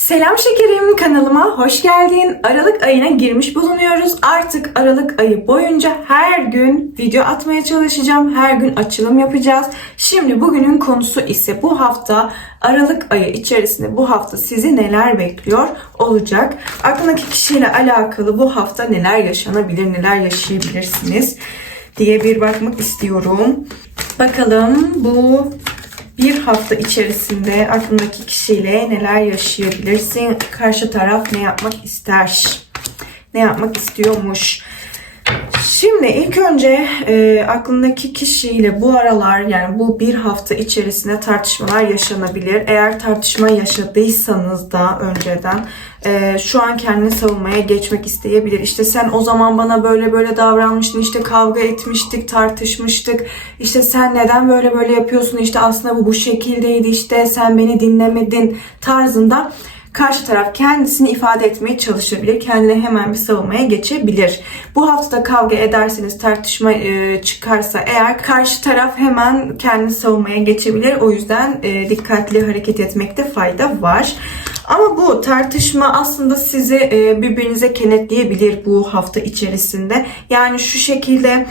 Selam şekerim kanalıma hoş geldin. Aralık ayına girmiş bulunuyoruz. Artık Aralık ayı boyunca her gün video atmaya çalışacağım. Her gün açılım yapacağız. Şimdi bugünün konusu ise bu hafta Aralık ayı içerisinde bu hafta sizi neler bekliyor olacak. Aklındaki kişiyle alakalı bu hafta neler yaşanabilir, neler yaşayabilirsiniz diye bir bakmak istiyorum. Bakalım bu bir hafta içerisinde aklındaki kişiyle neler yaşayabilirsin? Karşı taraf ne yapmak ister? Ne yapmak istiyormuş? Şimdi ilk önce e, aklındaki kişiyle bu aralar yani bu bir hafta içerisinde tartışmalar yaşanabilir. Eğer tartışma yaşadıysanız da önceden e, şu an kendini savunmaya geçmek isteyebilir. İşte sen o zaman bana böyle böyle davranmıştın, işte kavga etmiştik, tartışmıştık. İşte sen neden böyle böyle yapıyorsun? İşte aslında bu bu şekildeydi. İşte sen beni dinlemedin tarzında karşı taraf kendisini ifade etmeye çalışabilir. Kendine hemen bir savunmaya geçebilir. Bu hafta kavga ederseniz tartışma e, çıkarsa eğer karşı taraf hemen kendini savunmaya geçebilir. O yüzden e, dikkatli hareket etmekte fayda var. Ama bu tartışma aslında sizi e, birbirinize kenetleyebilir bu hafta içerisinde. Yani şu şekilde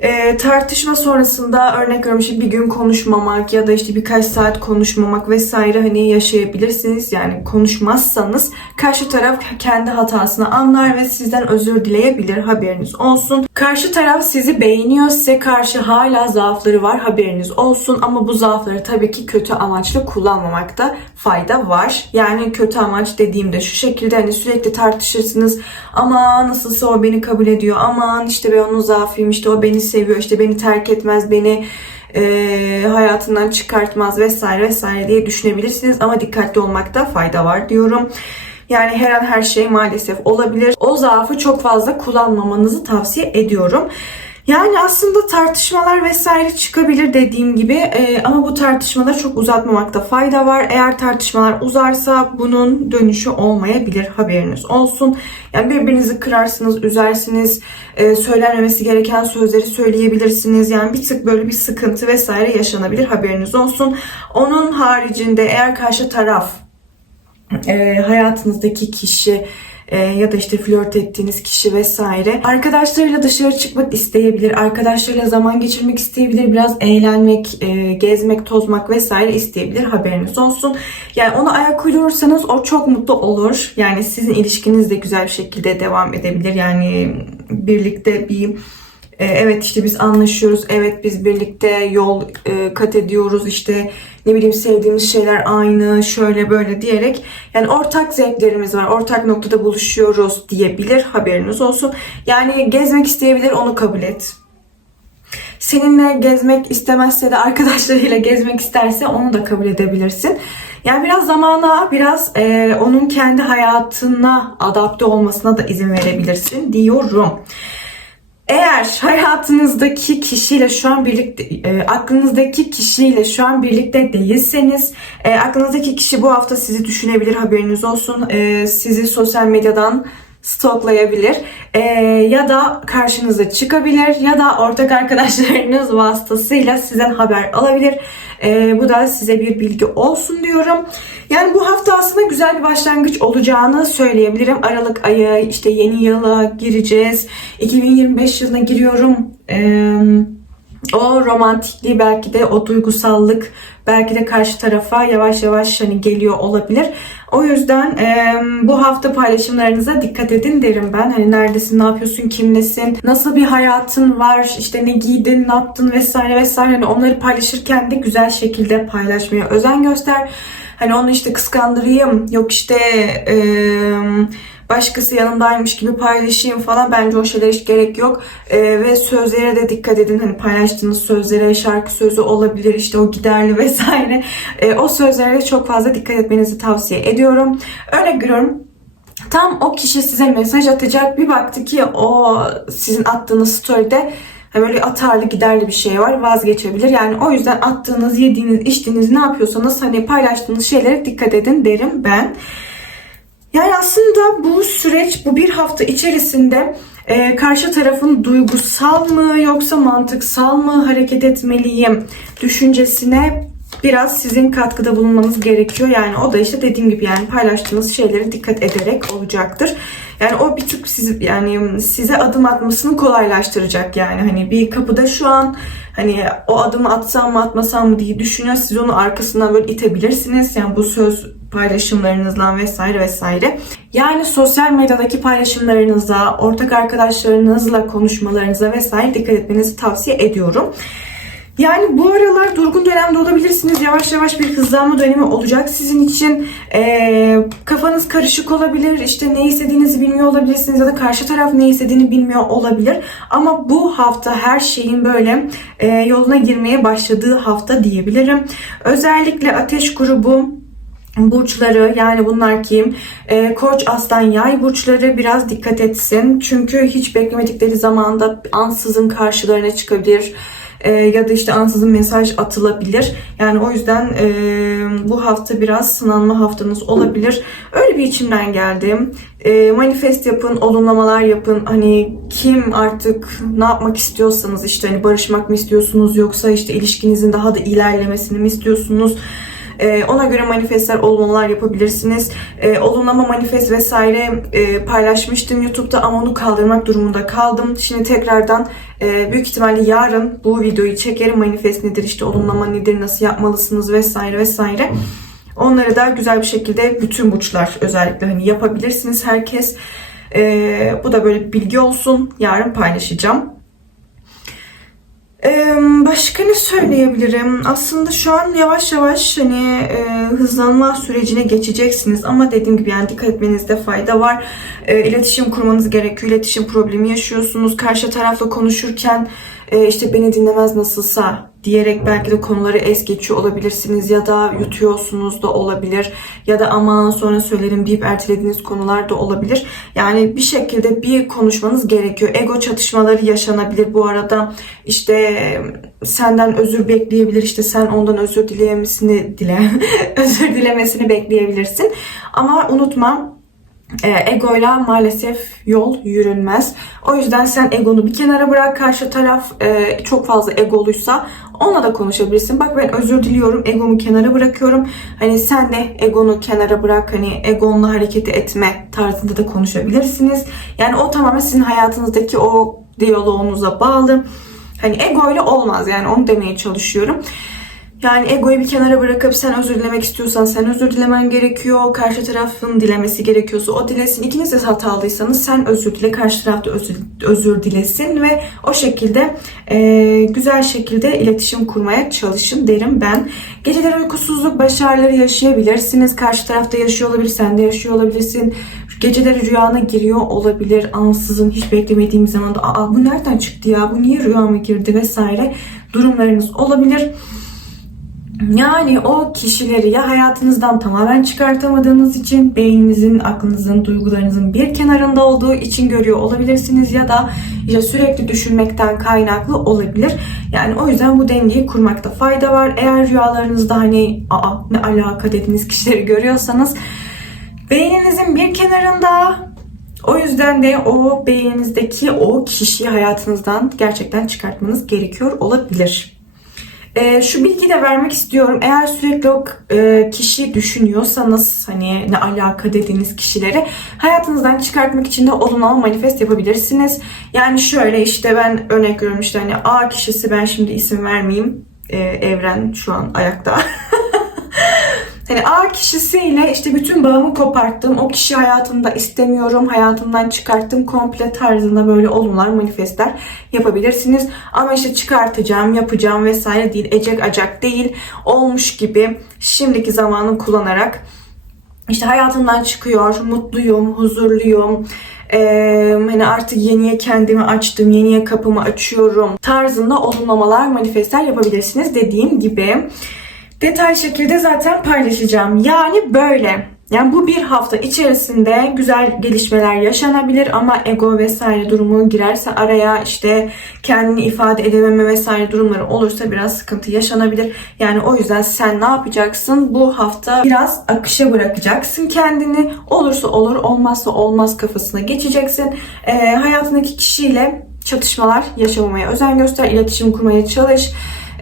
e, tartışma sonrasında örnek veriyorum işte bir gün konuşmamak ya da işte birkaç saat konuşmamak vesaire hani yaşayabilirsiniz. Yani konuşmazsanız karşı taraf kendi hatasını anlar ve sizden özür dileyebilir haberiniz olsun. Karşı taraf sizi beğeniyor size karşı hala zaafları var haberiniz olsun ama bu zaafları tabii ki kötü amaçlı kullanmamakta fayda var. Yani kötü amaç dediğimde şu şekilde hani sürekli tartışırsınız ama nasılsa o beni kabul ediyor aman işte ben onun zaafıyım işte o beni seviyor işte beni terk etmez beni e, hayatından çıkartmaz vesaire vesaire diye düşünebilirsiniz ama dikkatli olmakta fayda var diyorum. Yani her an her şey maalesef olabilir. O zaafı çok fazla kullanmamanızı tavsiye ediyorum. Yani aslında tartışmalar vesaire çıkabilir dediğim gibi e, ama bu tartışmaları çok uzatmamakta fayda var. Eğer tartışmalar uzarsa bunun dönüşü olmayabilir haberiniz olsun. Yani birbirinizi kırarsınız, üzersiniz, e, söylenmemesi gereken sözleri söyleyebilirsiniz. Yani bir tık böyle bir sıkıntı vesaire yaşanabilir haberiniz olsun. Onun haricinde eğer karşı taraf e, hayatınızdaki kişi e, ya da işte flört ettiğiniz kişi vesaire arkadaşlarıyla dışarı çıkmak isteyebilir, arkadaşlarıyla zaman geçirmek isteyebilir, biraz eğlenmek, e, gezmek, tozmak vesaire isteyebilir haberiniz olsun. Yani ona ayak uydurursanız o çok mutlu olur. Yani sizin ilişkiniz de güzel bir şekilde devam edebilir. Yani birlikte bir e, evet işte biz anlaşıyoruz, evet biz birlikte yol e, kat ediyoruz, işte ne bileyim sevdiğimiz şeyler aynı, şöyle böyle diyerek yani ortak zevklerimiz var, ortak noktada buluşuyoruz diyebilir haberiniz olsun. Yani gezmek isteyebilir, onu kabul et. Seninle gezmek istemezse de arkadaşlarıyla gezmek isterse onu da kabul edebilirsin. Yani biraz zamana, biraz e, onun kendi hayatına adapte olmasına da izin verebilirsin diyorum. Eğer hayatınızdaki kişiyle şu an birlikte, e, aklınızdaki kişiyle şu an birlikte değilseniz, e, aklınızdaki kişi bu hafta sizi düşünebilir haberiniz olsun. E, sizi sosyal medyadan stoklayabilir E, ya da karşınıza çıkabilir ya da ortak arkadaşlarınız vasıtasıyla sizden haber alabilir. E, bu da size bir bilgi olsun diyorum. Yani bu hafta aslında güzel bir başlangıç olacağını söyleyebilirim. Aralık ayı işte yeni yıla gireceğiz. 2025 yılına giriyorum. Eee o romantikliği belki de o duygusallık belki de karşı tarafa yavaş yavaş hani geliyor olabilir. O yüzden e, bu hafta paylaşımlarınıza dikkat edin derim ben. Hani neredesin, ne yapıyorsun, kimlesin, nasıl bir hayatın var, işte ne giydin, ne yaptın vesaire vesaire. Hani onları paylaşırken de güzel şekilde paylaşmaya özen göster. Hani onu işte kıskandırayım, yok işte e, başkası yanımdaymış gibi paylaşayım falan. Bence o şeylere hiç gerek yok. E, ve sözlere de dikkat edin. Hani paylaştığınız sözlere şarkı sözü olabilir işte o giderli vesaire. E, o sözlere çok fazla dikkat etmenizi tavsiye ediyorum. Örnek veriyorum tam o kişi size mesaj atacak bir baktı ki o sizin attığınız story'de böyle atarlı giderli bir şey var vazgeçebilir. Yani o yüzden attığınız, yediğiniz, içtiğiniz ne yapıyorsanız hani paylaştığınız şeylere dikkat edin derim ben. Yani aslında bu süreç bu bir hafta içerisinde e, karşı tarafın duygusal mı yoksa mantıksal mı hareket etmeliyim düşüncesine biraz sizin katkıda bulunmanız gerekiyor. Yani o da işte dediğim gibi yani paylaştığınız şeylere dikkat ederek olacaktır. Yani o bir tık siz, yani size adım atmasını kolaylaştıracak yani. Hani bir kapıda şu an hani o adımı atsam mı atmasam mı diye düşünüyor. Siz onu arkasından böyle itebilirsiniz. Yani bu söz paylaşımlarınızla vesaire vesaire. Yani sosyal medyadaki paylaşımlarınıza, ortak arkadaşlarınızla konuşmalarınıza vesaire dikkat etmenizi tavsiye ediyorum. Yani bu aralar durgun dönemde olabilirsiniz. Yavaş yavaş bir hızlanma dönemi olacak sizin için. Ee, kafanız karışık olabilir. İşte ne istediğinizi bilmiyor olabilirsiniz ya da karşı taraf ne istediğini bilmiyor olabilir. Ama bu hafta her şeyin böyle e, yoluna girmeye başladığı hafta diyebilirim. Özellikle ateş grubu burçları yani bunlar kim? E, Koç, Aslan, Yay burçları biraz dikkat etsin. Çünkü hiç beklemedikleri zamanda ansızın karşılarına çıkabilir. E, ya da işte ansızın mesaj atılabilir. Yani o yüzden e, bu hafta biraz sınanma haftanız olabilir. Öyle bir içimden geldim. E, manifest yapın, olumlamalar yapın. Hani kim artık ne yapmak istiyorsanız işte hani barışmak mı istiyorsunuz yoksa işte ilişkinizin daha da ilerlemesini mi istiyorsunuz? Ee, ona göre manifestler, olumlamalar yapabilirsiniz. Ee, olumlama manifest vesaire e, paylaşmıştım YouTube'da ama onu kaldırmak durumunda kaldım. Şimdi tekrardan e, büyük ihtimalle yarın bu videoyu çekerim. Manifest nedir, işte olumlama nedir, nasıl yapmalısınız vesaire vesaire. Onları da güzel bir şekilde bütün burçlar özellikle hani yapabilirsiniz herkes. Ee, bu da böyle bilgi olsun. Yarın paylaşacağım. Başka ne söyleyebilirim? Aslında şu an yavaş yavaş hani e, hızlanma sürecine geçeceksiniz ama dediğim gibi yani dikkat etmenizde fayda var. E, iletişim kurmanız gerekiyor. İletişim problemi yaşıyorsunuz. Karşı tarafla konuşurken e, işte beni dinlemez nasılsa diyerek belki de konuları es geçiyor olabilirsiniz ya da yutuyorsunuz da olabilir ya da aman sonra söylerim deyip ertelediğiniz konular da olabilir. Yani bir şekilde bir konuşmanız gerekiyor. Ego çatışmaları yaşanabilir bu arada. İşte senden özür bekleyebilir. işte sen ondan özür dileyemesini dile özür dilemesini bekleyebilirsin. Ama unutma e, egoyla maalesef yol yürünmez. O yüzden sen egonu bir kenara bırak. Karşı taraf e, çok fazla egoluysa onunla da konuşabilirsin. Bak ben özür diliyorum. Egomu kenara bırakıyorum. Hani sen de egonu kenara bırak. Hani egonla hareket etme tarzında da konuşabilirsiniz. Yani o tamamen sizin hayatınızdaki o diyaloğunuza bağlı. Hani egoyla olmaz yani onu demeye çalışıyorum. Yani egoyu bir kenara bırakıp sen özür dilemek istiyorsan sen özür dilemen gerekiyor. Karşı tarafın dilemesi gerekiyorsa o dilesin. İkiniz de hatalıysanız sen özür dile, karşı taraf da özür, özür dilesin ve o şekilde e, güzel şekilde iletişim kurmaya çalışın derim ben. Geceler uykusuzluk başarıları yaşayabilirsiniz. Karşı tarafta yaşıyor olabilir, sen de yaşıyor olabilirsin. Geceleri rüyana giriyor olabilir. Ansızın hiç beklemediğim zaman da aa bu nereden çıktı ya, bu niye rüyama girdi vesaire durumlarınız olabilir. Yani o kişileri ya hayatınızdan tamamen çıkartamadığınız için beyninizin, aklınızın, duygularınızın bir kenarında olduğu için görüyor olabilirsiniz ya da ya sürekli düşünmekten kaynaklı olabilir. Yani o yüzden bu dengeyi kurmakta fayda var. Eğer rüyalarınızda hani aa ne alaka dediğiniz kişileri görüyorsanız beyninizin bir kenarında o yüzden de o beyninizdeki o kişiyi hayatınızdan gerçekten çıkartmanız gerekiyor olabilir. E, şu bilgiyi de vermek istiyorum. Eğer sürekli o e, kişi düşünüyorsanız hani ne alaka dediğiniz kişileri hayatınızdan çıkartmak için de olumlu manifest yapabilirsiniz. Yani şöyle işte ben örnek veriyorum işte hani A kişisi ben şimdi isim vermeyeyim. E, evren şu an ayakta. Hani A kişisiyle işte bütün bağımı koparttım. O kişi hayatımda istemiyorum. Hayatımdan çıkarttım. Komple tarzında böyle olumlar, manifestler yapabilirsiniz. Ama işte çıkartacağım, yapacağım vesaire değil. Ecek acak değil. Olmuş gibi şimdiki zamanı kullanarak işte hayatımdan çıkıyor. Mutluyum, huzurluyum. Ee, hani artık yeniye kendimi açtım, yeniye kapımı açıyorum tarzında olumlamalar, manifestler yapabilirsiniz dediğim gibi detay şekilde zaten paylaşacağım. Yani böyle. Yani bu bir hafta içerisinde güzel gelişmeler yaşanabilir ama ego vesaire durumu girerse araya işte kendini ifade edememe vesaire durumları olursa biraz sıkıntı yaşanabilir. Yani o yüzden sen ne yapacaksın? Bu hafta biraz akışa bırakacaksın kendini. Olursa olur, olmazsa olmaz kafasına geçeceksin. Ee, hayatındaki kişiyle çatışmalar yaşamamaya özen göster, iletişim kurmaya çalış.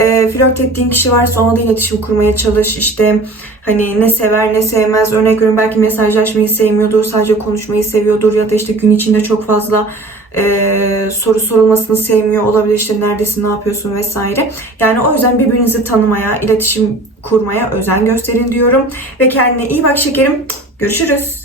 E, flört ettiğin kişi varsa ona da iletişim kurmaya çalış. İşte hani ne sever ne sevmez. Örnek veriyorum belki mesajlaşmayı sevmiyordur. Sadece konuşmayı seviyordur. Ya da işte gün içinde çok fazla e, soru sorulmasını sevmiyor olabilir. İşte neredesin, ne yapıyorsun vesaire. Yani o yüzden birbirinizi tanımaya, iletişim kurmaya özen gösterin diyorum. Ve kendine iyi bak şekerim. Görüşürüz.